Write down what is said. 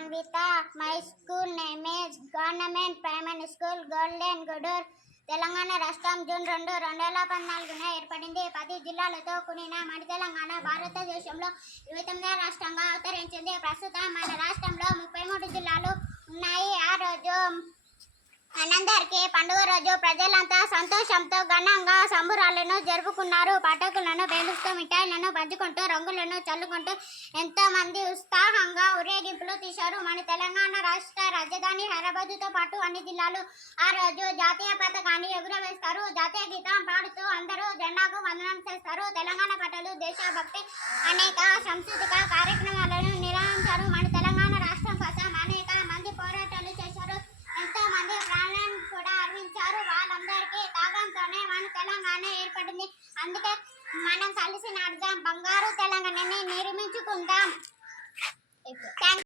Anvita. My school name is Government Primary School, Golden Godur. Telangana రాష్ట్రం June 2, 2014న ఏర్పడింది. 10 జిల్లాలతో కూడిన మన తెలంగాణ భారతదేశంలో 29వ రాష్ట్రంగా అవతరించింది. ప్రస్తుతం మన రాష్ట్రంలో 33 జిల్లాలు ఉన్నాయి. ఆ రోజు మనందరికీ పండుగ రోజు ప్రజలంతా సంతోషంతో ఘనంగా సంబురాలను జరుపుకున్నారు. పటాకులను పేలుస్తూ మిఠాయిలను పంచుకుంటూ రంగులను చల్లుకుంటూ ఎంతో మంది ఉత్సాహంగా ఊరేగింపులు తీశారు. మన తెలంగాణ రాష్ట్ర రాజధాని హైదరాబాద్తో పాటు అన్ని జిల్లాలు ఆ రోజు జాతీయ పతాకాన్ని ఎగురవేస్తారు. జాతీయ గీతం పాడుతూ అందరూ జెండాకు వందనం చేస్తారు. తెలంగాణ పాటలు, దేశభక్తి, అనేక సాంస్కృతిక కార్యక్రమాలను నిర్వహించారు. మన తెలంగాణ రాష్ట్రం కోసం అనేక మంది పోరాటాలు చేశారు. ఎంతో మంది ప్రాణాలను కూడా అర్పించారు. వాళ్ళందరికీ త్యాగంతోనే మన తెలంగాణ ఏర్పడింది. అందుకే మనం కలిసి నడుద్దాం, బంగారు తెలంగాణని నిర్మించుకుందాం.